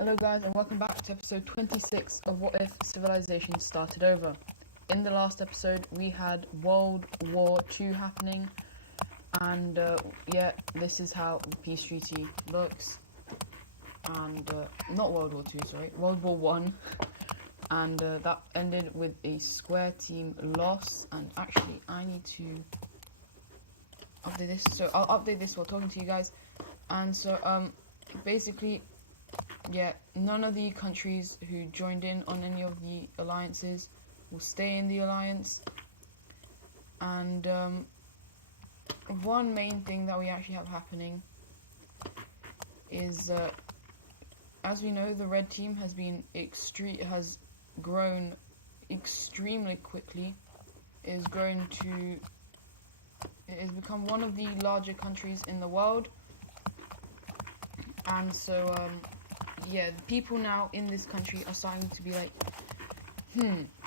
Hello guys and welcome back to episode 26 of What If Civilization Started Over. In the last episode we had World War II happening and this is how the peace treaty looks. And not World War II, sorry, World War One. And that ended with a square team loss. And actually I need to update this, so I'll update this while talking to you guys. And so basically, yeah, none of the countries who joined in on any of the alliances will stay in the alliance. And one main thing that we actually have happening is, as we know, the red team has grown extremely quickly. It has become one of the larger countries in the world. And so the people now in this country are starting to be like,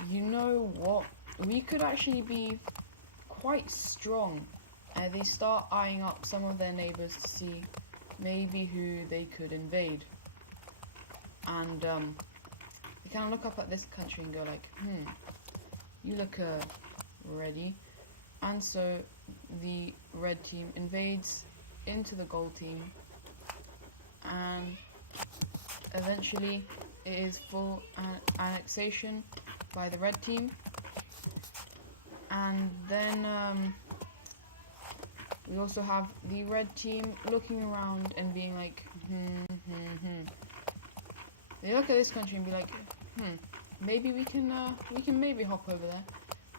you know what, we could actually be quite strong. And they start eyeing up some of their neighbors to see maybe who they could invade. And they kind of look up at this country and go like, you look ready. And so the red team invades into the gold team, and eventually it is full annexation by the red team. And then we also have the red team looking around and being like, They look at this country and be like, maybe we can maybe hop over there.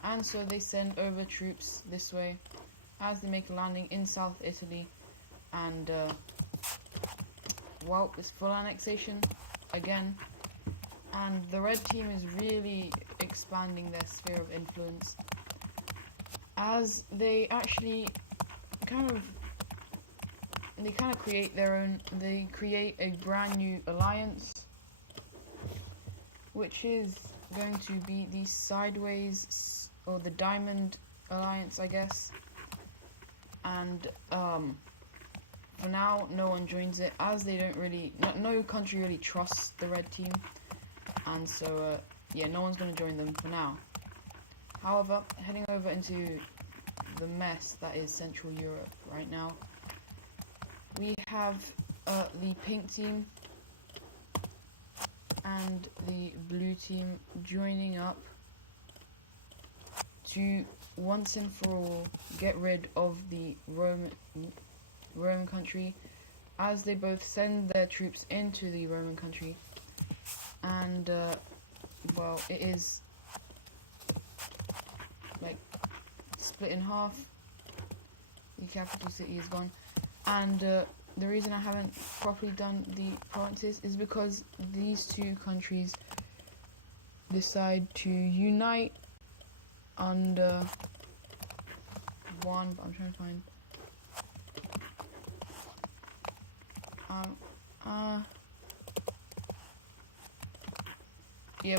And so they send over troops this way as they make a landing in South Italy. And it's full annexation again. And the red team is really expanding their sphere of influence as they actually create a brand new alliance, which is going to be the Sideways, or the Diamond Alliance, I guess. And for now, no one joins it, as they don't really, no country really trusts the red team. And so, no one's going to join them for now. However, heading over into the mess that is Central Europe right now, we have the pink team and the blue team joining up to once and for all get rid of the Roman country, as they both send their troops into the Roman country. And it is like split in half. The capital city is gone. And the reason I haven't properly done the provinces is because these two countries decide to unite under one, but I'm trying to find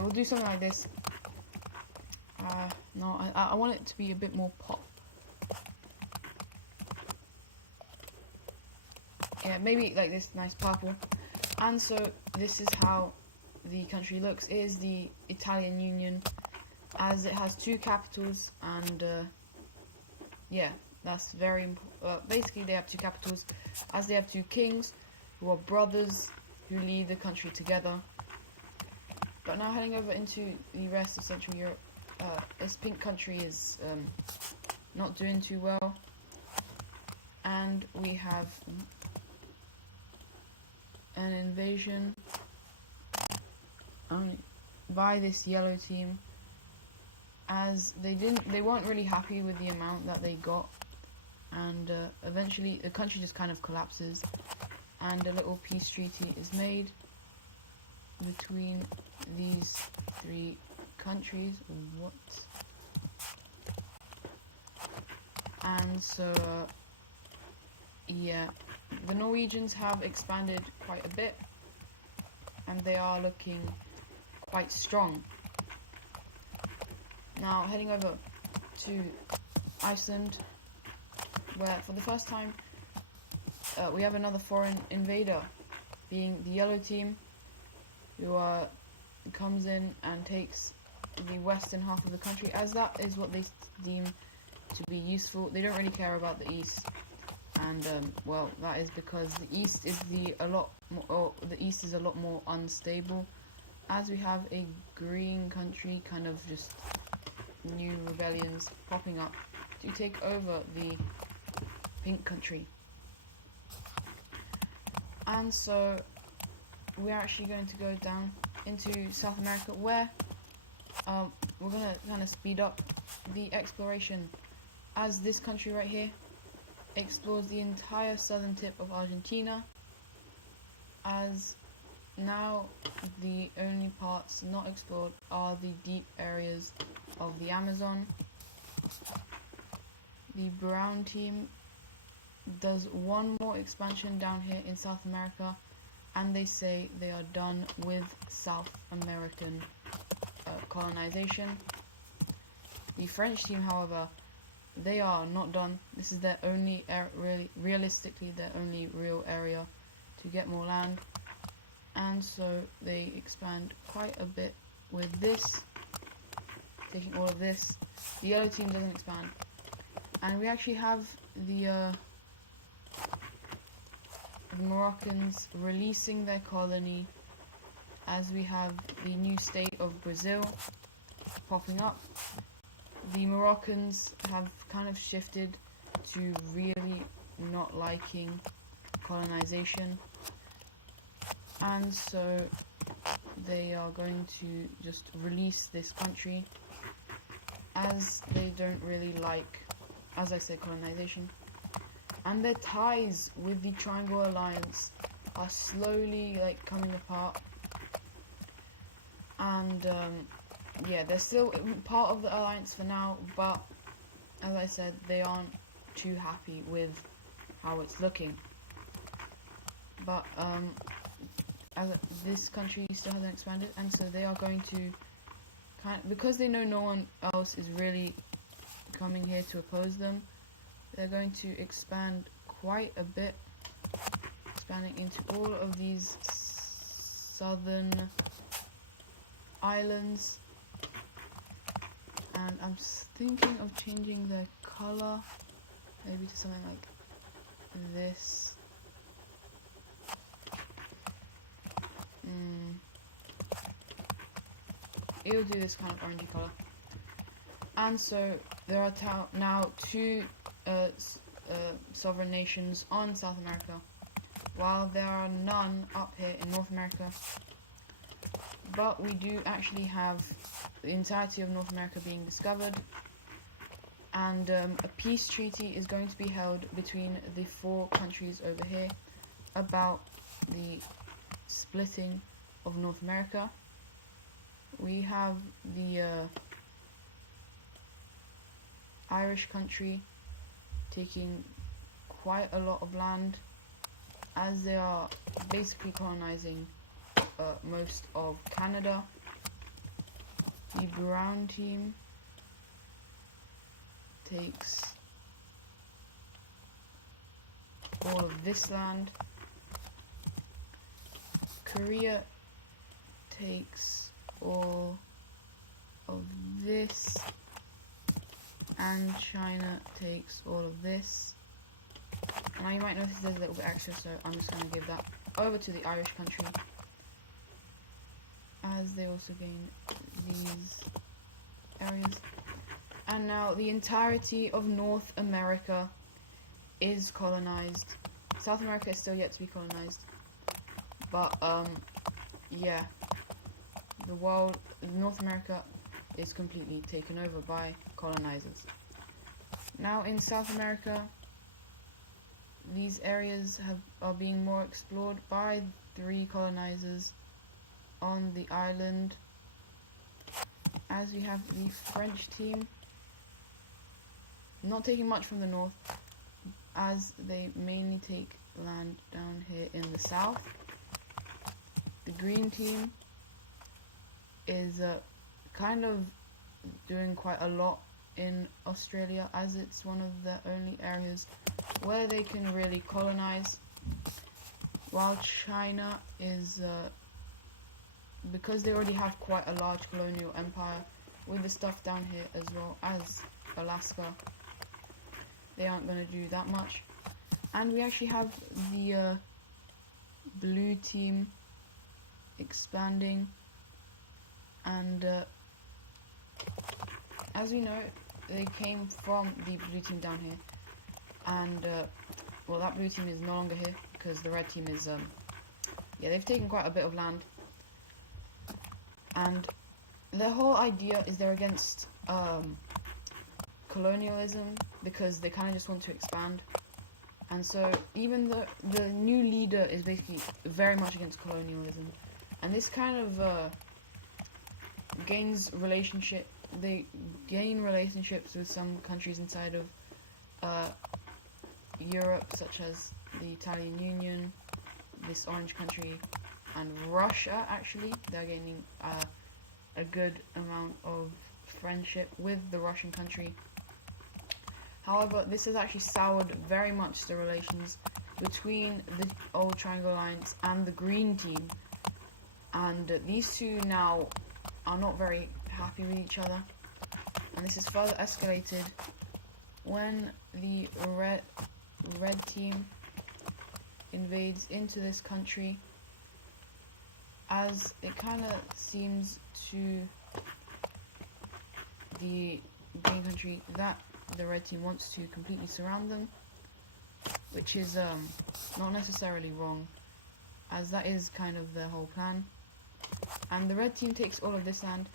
we'll do something like this. No, I want it to be a bit more pop. Yeah, maybe like this nice purple. And so this is how the country looks. It is the Italian Union, as it has two capitals. And that's very important. Basically they have two capitals, as they have two kings who are brothers who lead the country together. But now heading over into the rest of Central Europe, this pink country is not doing too well. And we have an invasion by this yellow team, as they weren't really happy with the amount that they got. And eventually the country just kind of collapses, and a little peace treaty is made between these three countries. And so the Norwegians have expanded quite a bit, and they are looking quite strong. Now heading over to Iceland, where for the first time we have another foreign invader, being the yellow team, who comes in and takes the western half of the country, as that is what they deem to be useful. They don't really care about the east, and well, that is because the east is a lot more unstable, as we have a green country kind of just new rebellions popping up to take over the pink country. And so we're actually going to go down into South America, where we're going to kind of speed up the exploration, as this country right here explores the entire southern tip of Argentina, as now the only parts not explored are the deep areas of the Amazon. The brown team does one more expansion down here in South America, and they say they are done with South American colonization. The French team, however, they are not done. This is their only realistically their only real area to get more land, and so they expand quite a bit with this, taking all of this. The yellow team doesn't expand, and we actually have the Moroccans releasing their colony, as we have the new state of Brazil popping up. The Moroccans have kind of shifted to really not liking colonization, and so they are going to just release this country, as they don't really like, as I said, colonization. And their ties with the Triangle Alliance are slowly coming apart, and yeah, they're still part of the alliance for now, but as I said, they aren't too happy with how it's looking. But this country still hasn't expanded, and so they are going to because they know no one else is really coming here to oppose them, they're going to expand quite a bit, expanding into all of these southern islands. And I'm thinking of changing the color, maybe to something like this. It'll do this kind of orangey color. And so there are now two sovereign nations on South America, while there are none up here in North America. But we do actually have the entirety of North America being discovered, and a peace treaty is going to be held between the four countries over here about the splitting of North America. We have the Irish country taking quite a lot of land, as they are basically colonizing most of Canada. The brown team takes all of this land. Korea takes all of this, and China takes all of this. Now you might notice there's a little bit extra, so I'm just going to give that over to the Irish country, as they also gain these areas. And now the entirety of North America is colonized. South America is still yet to be colonized, but yeah, North America is completely taken over by colonizers. Now in South America, these areas are being more explored by 3 colonizers on the island, as we have the French team not taking much from the north, as they mainly take land down here in the south. The green team is kind of doing quite a lot in Australia, as it's one of the only areas where they can really colonize, while China is because they already have quite a large colonial empire with the stuff down here as well as Alaska, they aren't going to do that much. And we actually have the blue team expanding, and as we know, they came from the blue team down here, and well, that blue team is no longer here because the red team is yeah, they've taken quite a bit of land, and their whole idea is they're against colonialism because they kind of just want to expand. And so even the new leader is basically very much against colonialism, and this kind of they gain relationships with some countries inside of Europe, such as the Italian Union, this orange country, and Russia. Actually, they're gaining a good amount of friendship with the Russian country. However, this has actually soured very much the relations between the old Triangle Alliance and the Green Team, and these two now are not very happy with each other, and this is further escalated when the red team invades into this country, as it kind of seems to the green country that the red team wants to completely surround them, which is not necessarily wrong, as that is kind of their whole plan. And the red team takes all of this land,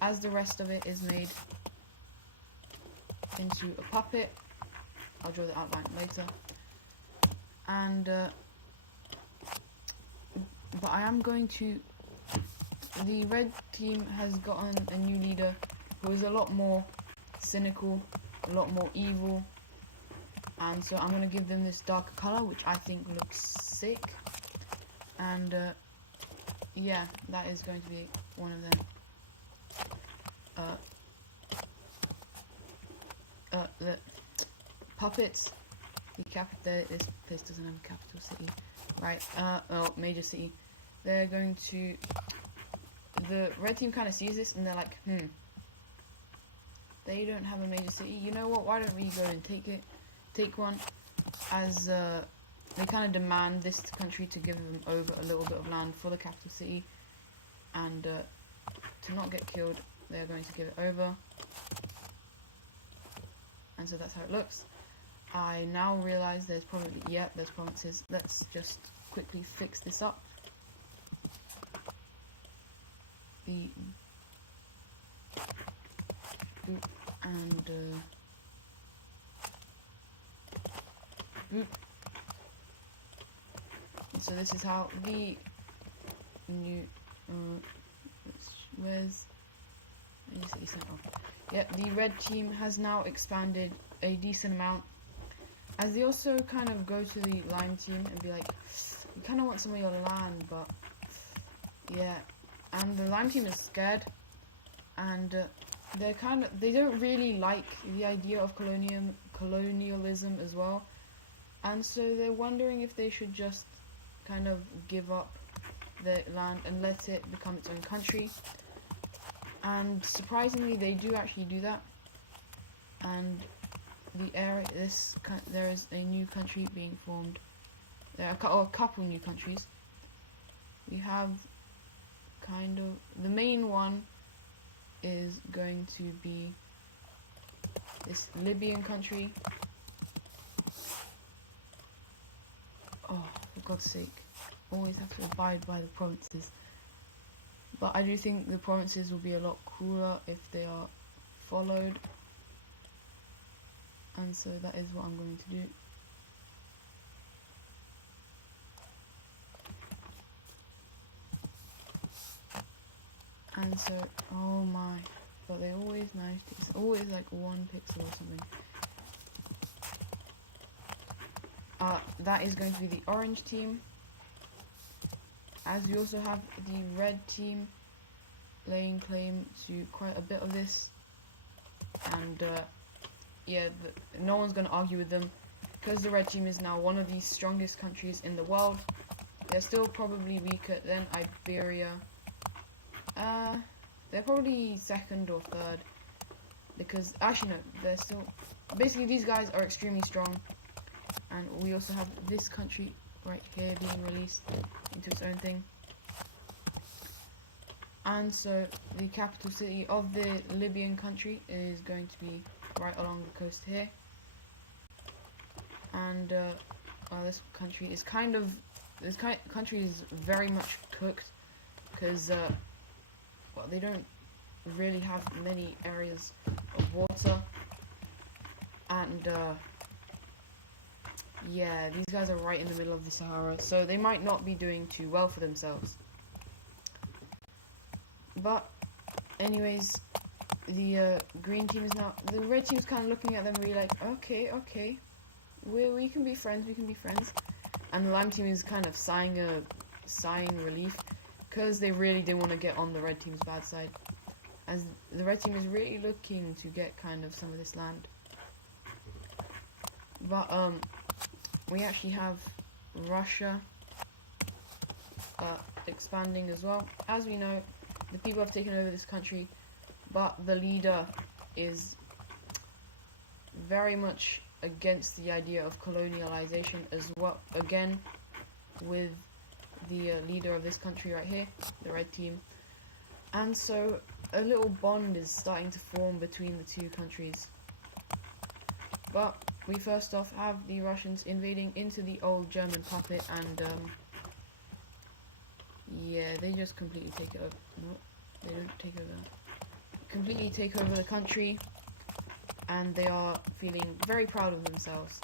as the rest of it is made into a puppet. I'll draw the outline later. And but I am going to... The red team has gotten a new leader who is a lot more cynical, a lot more evil, and so I'm going to give them this darker color, which I think looks sick. And yeah, that is going to be one of them. The puppets. This place doesn't have a capital city, right? Oh, major city. They're going to... The red team kind of sees this and they're like, they don't have a major city. You know what? Why don't we go and take one? As they kind of demand this country to give them over a little bit of land for the capital city, and to not get killed, they're going to give it over. And so that's how it looks. I now realize there's provinces. Let's just quickly fix this up. The boop and boop. So this is how the new where's city center? Yeah, the red team has now expanded a decent amount, as they also kind of go to the lime team and be like, we kind of want some of your land, but yeah. And the lime team is scared, and they don't really like the idea of colonialism as well, and so they're wondering if they should just kind of give up their land and let it become its own country. And surprisingly, they do actually do that. And there is a new country being formed. There are a couple new countries. We have kind of the main one is going to be this Libyan country. Oh, for God's sake, always have to abide by the provinces. But I do think the provinces will be a lot cooler if they are followed, and so that is what I'm going to do. And so, oh my, but they always manage to, it's always like 1 pixel or something. That is going to be the orange team, as we also have the red team laying claim to quite a bit of this, and yeah, no one's going to argue with them, because the red team is now one of the strongest countries in the world. They're still probably weaker than Iberia They're probably second or third, because actually no, they're still. Basically, these guys are extremely strong, and we also have this country right here being released into its own thing. And so the capital city of the Libyan country is going to be right along the coast here. And this country is country is very much cooked, because well, they don't really have many areas of water, and yeah, these guys are right in the middle of the Sahara, so they might not be doing too well for themselves. But anyways, the green team is now, the red team is kind of looking at them really like, okay, we can be friends, and the lime team is kind of sighing relief, because they really didn't want to get on the red team's bad side, as the red team is really looking to get kind of some of this land. But we actually have Russia expanding as well. As we know, the people have taken over this country, but the leader is very much against the idea of colonialization as well, again with the leader of this country right here, the red team. And so a little bond is starting to form between the two countries. But we first off have the Russians invading into the old German puppet, and yeah, they just completely take it over. No, they don't take over. Completely take over the country, and they are feeling very proud of themselves.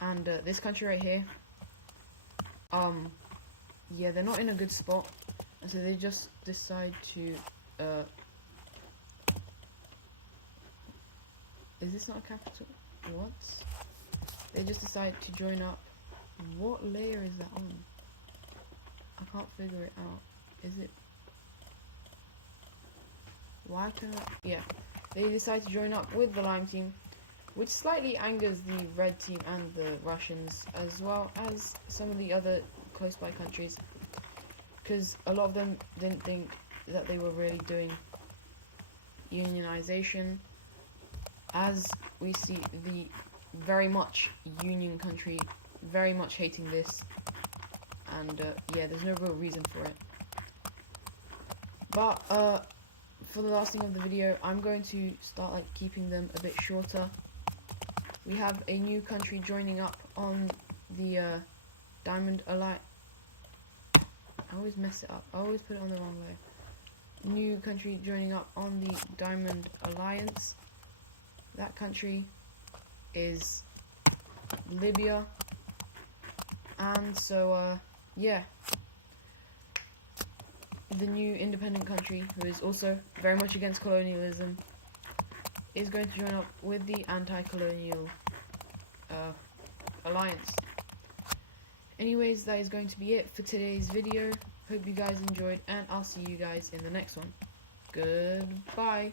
And this country right here, yeah, they're not in a good spot, and so they just decide to, is this not a capital? What? They just decide to join up. What layer is that on? I can't figure it out. Is it? Why can't I? Yeah. They decide to join up with the lime team, which slightly angers the red team and the Russians, as well as some of the other close by countries, because a lot of them didn't think that they were really doing unionization, as we see the very much union country very much hating this, and yeah, there's no real reason for it. But for the last thing of the video, I'm going to start like keeping them a bit shorter. We have a new country joining up on the Diamond Alliance. I always mess it up. I always put it on the wrong way. New country joining up on the Diamond Alliance. That country is Libya. And so, yeah. The new independent country, who is also very much against colonialism, is going to join up with the anti-colonial alliance. Anyways, that is going to be it for today's video. Hope you guys enjoyed, and I'll see you guys in the next one. Goodbye.